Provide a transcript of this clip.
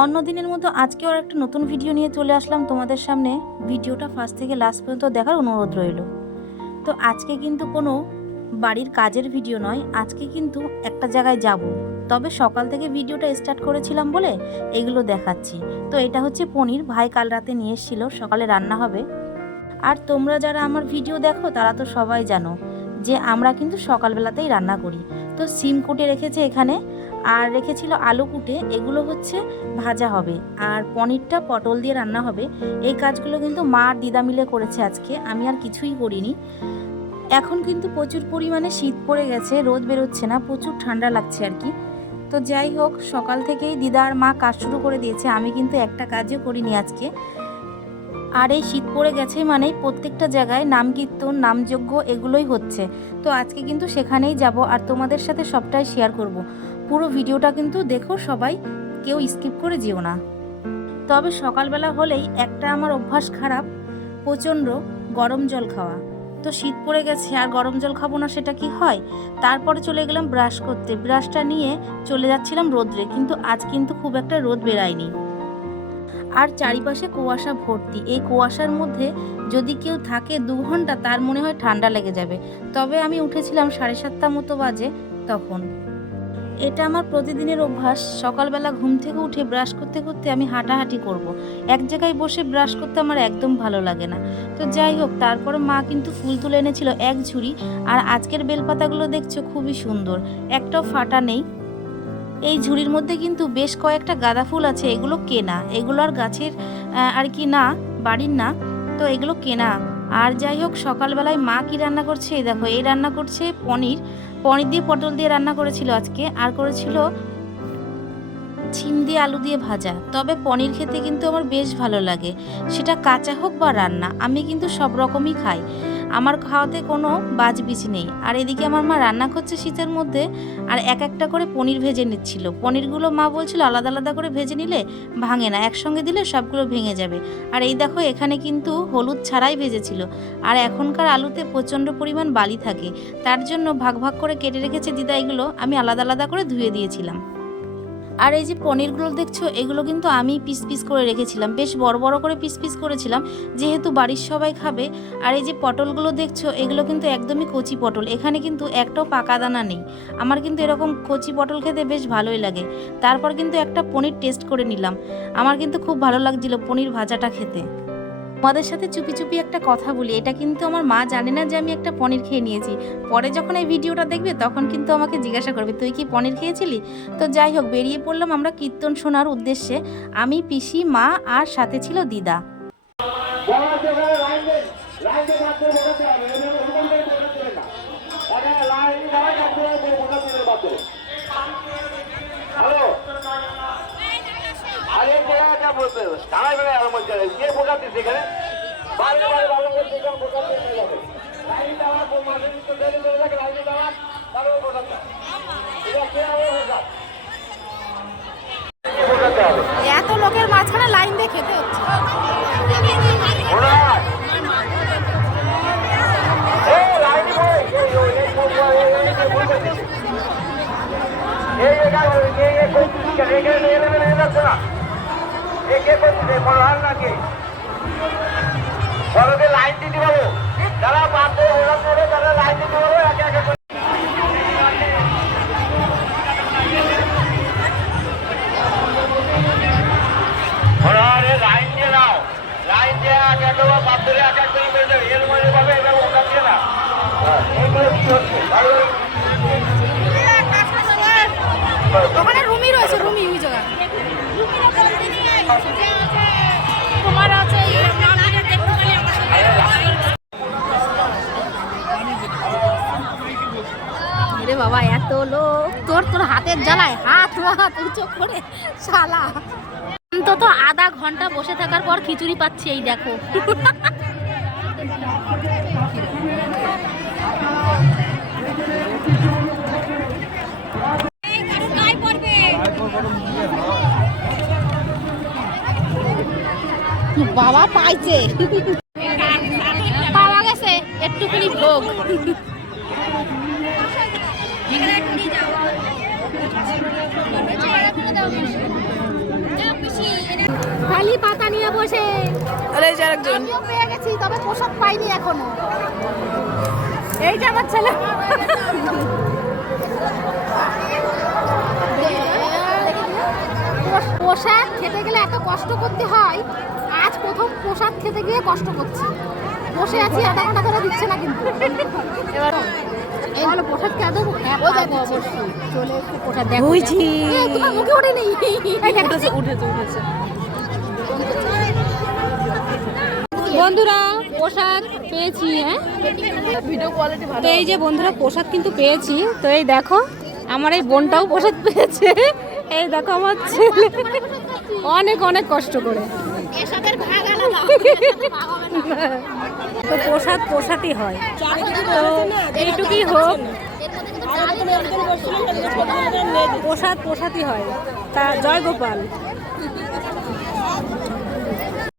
অন্য দিনের মতো আজকেও আর একটা নতুন ভিডিও নিয়ে চলে আসলাম তোমাদের সামনে। ভিডিওটা ফার্স্ট থেকে লাস্ট পর্যন্ত দেখার অনুরোধ রইল। তো আজকে কিন্তু কোনো বাড়ির কাজের ভিডিও নয়, আজকে কিন্তু একটা জায়গায় যাব। তবে সকাল থেকে ভিডিওটা স্টার্ট করেছিলাম বলে এগুলো দেখাচ্ছি। তো এটা হচ্ছে পনির, ভাই কাল রাতে নিয়ে এসেছিলো, সকালে রান্না হবে। আর তোমরা যারা আমার ভিডিও দেখো তারা তো সবাই জানো যে আমরা কিন্তু সকালবেলাতেই রান্না করি। তো সিম কুটে রেখেছে এখানে, আর রেখেছিল আলু কুটে, এগুলো হচ্ছে ভাজা হবে। আর পনিরটা পটল দিয়ে রান্না হবে। এই কাজগুলো কিন্তু মা আর দিদা মিলে করেছে আজকে, আমি আর কিছুই করিনি। এখন কিন্তু প্রচুর পরিমাণে শীত পড়ে গেছে, রোদ বেরোচ্ছে না, প্রচুর ঠান্ডা লাগছে আর কি। তো যাই হোক, সকাল থেকেই দিদা আর মা কাজ শুরু করে দিয়েছে, আমি কিন্তু একটা কাজও করিনি আজকে। আর এই শীত পড়ে গেছে মানেই প্রত্যেকটা জায়গায় নাম কীর্তন, নামযজ্ঞ এগুলোই হচ্ছে। তো আজকে কিন্তু সেখানেই যাব আর তোমাদের সাথে সবটাই শেয়ার করব। পুরো ভিডিওটা কিন্তু দেখো সবাই, কেউ স্কিপ করে যেও না। তবে সকালবেলা হলেই একটা আমার অভ্যাস খারাপ, প্রচণ্ড গরম জল খাওয়া। তো শীত পড়ে গেছে আর গরম জল খাবো না সেটা কি হয়। তারপরে চলে গেলাম ব্রাশ করতে, ব্রাশটা নিয়ে চলে যাচ্ছিলাম রোদ্রে, কিন্তু আজ কিন্তু খুব একটা রোদ বেরায়নি। আর চারিপাশে কুয়াশা ভর্তি, এই কুয়াশার মধ্যে যদি কেউ থাকে 2 ঘন্টা তার মনে হয় ঠান্ডা লেগে যাবে। তবে আমি উঠেছিলাম 7:30 মতো বাজে তখন। এটা আমার প্রতিদিনের অভ্যাস, সকালবেলা ঘুম থেকে উঠে ব্রাশ করতে করতে আমি হাঁটাহাঁটি করব। এক জায়গায় বসে ব্রাশ করতে আমার একদম ভালো লাগে না। তো যাই হোক, তারপরে মা কিন্তু ফুল তুলে এনেছিল 1 ঝুড়ি। আর আজকের বেলপাতাগুলো দেখছো খুবই সুন্দর, একটাও ফাটা নেই। এই ঝুড়ির মধ্যে কিন্তু বেশ কয়েকটা গাঁদা ফুল আছে, এগুলো কেনা, এগুলো আর গাছের আর কি না, বাড়ির না। তো এগুলো কেনা। আর যাই হোক, সকালবেলায় মা কি রান্না করছে এই দেখো, এই রান্না করছে পনির। পনির দিয়ে পটল দিয়ে রান্না করেছিল আজকে, আর করেছিল ছিম দিয়ে আলু দিয়ে ভাজা। তবে পনির খেতে কিন্তু আমার বেশ ভালো লাগে, সেটা কাঁচা হোক বা রান্না, আমি কিন্তু সব রকমই খাই। আমার খাওয়াতে কোনো বাজবিচ নেই। আর এদিকে আমার মা রান্না করছে শীতের মধ্যে, আর এক একটা করে পনির ভেজে নিচ্ছিল। পনিরগুলো মা বলছিল আলাদা আলাদা করে ভেজে নিলে ভাঙে না, একসঙ্গে দিলে সবগুলো ভেঙে যাবে। আর এই দেখো, এখানে কিন্তু হলুদ ছাড়াই ভেজেছিল। আর এখনকার আলুতে প্রচণ্ড পরিমাণ বালি থাকে, তার জন্য ভাগ ভাগ করে কেটে রেখেছে দিদা, এগুলো আমি আলাদা আলাদা করে ধুয়ে দিয়েছিলাম। আর এই যে পনিরগুলো দেখছো, এগুলো কিন্তু আমি পিস পিস করে রেখেছিলাম, বেশ বড় বড় করে পিস পিস করেছিলাম, যেহেতু বাড়ির সবাই খাবে। আর এই যে পটলগুলো দেখছো, এগুলো কিন্তু একদমই কচি পটল, এখানে কিন্তু একটাও পাকা দানা নেই। আমার কিন্তু এরকম কচি পটল খেতে বেশ ভালোই লাগে। তারপর কিন্তু একটা পনির টেস্ট করে নিলাম, আমার কিন্তু খুব ভালো লাগছিল পনির ভাজাটা খেতে। তোমাদের সাথে চুপি চুপি একটা কথা বলি, এটা কিন্তু আমার মা জানে না যে আমি একটা পনির খেয়ে নিয়েছি। পরে যখন এই ভিডিওটা দেখবে তখন কিন্তু আমাকে জিজ্ঞাসা করবে তুই কি পনির খেয়েছিলি। তো যাই হোক, বেরিয়ে পড়লাম আমরা কীর্তন শোনার উদ্দেশ্যে, আমি, পিসি, মা আর সাথে ছিল দিদা। এত লোকের মাঝখানে লাইন দিয়ে খেতে হচ্ছে। লাইন দিতে পারো, যারা বাদে তারা লাইন দিতে পারো, একে একে লাইন দিয়ে নাও, লাইন দিয়ে আগে দেওয়া বাদ এক এক করে বেড়ে যাবে, এর মধ্যে পাবে এবার ওটা দিয়ে না। এইগুলো কি হচ্ছে ওখানে রুমি রয়েছে, রুমি ওই জায়গা তোমার আছে। রে বাবা, এত লোক, তোর তোর হাতের জ্বালায় হাত উঁচু করে শালা। অন্তত আধা ঘন্টা বসে থাকার পর খিচুড়ি পাচ্ছি, এই দেখো। বাবা পাইছে, পাওয়া গেছে একটুখানি ভোগ। বসে। আরে এই যে আরেকজন আমিও পেয়ে গেছি, তবে প্রসাদ পাইনি এখনো। এই যে আমার ছেলে। প্রসাদ খেতে গেলে এত কষ্ট করতে হয়, আজ প্রথম প্রসাদ খেতে গিয়ে কষ্ট করছি। বসে আছি আধা ঘন্টা ধরে, দিচ্ছে না কিন্তু। এবার এই হলো প্রসাদ কে দেবো? ও যাবো অবশ্যই, চলে একটু প্রসাদ দেখো। বুঝছি, তোমার মুখে ওঠে নেই। উঠেছে। বন্ধুরা প্রসাদ পেয়েছি, হ্যাঁ ভিডিও কোয়ালিটি ভালো। তো এই যে বন্ধুরা প্রসাদ কিন্তু পেয়েছি। তো এই দেখো আমার এই বোনটাও প্রসাদ পেয়েছে। এই দেখো আমার ছেলে অনেক অনেক কষ্ট করে। তো প্রসাদই হয়, তো এইটুকুই হোক। প্রসাদই হয়। তা জয় গোপাল।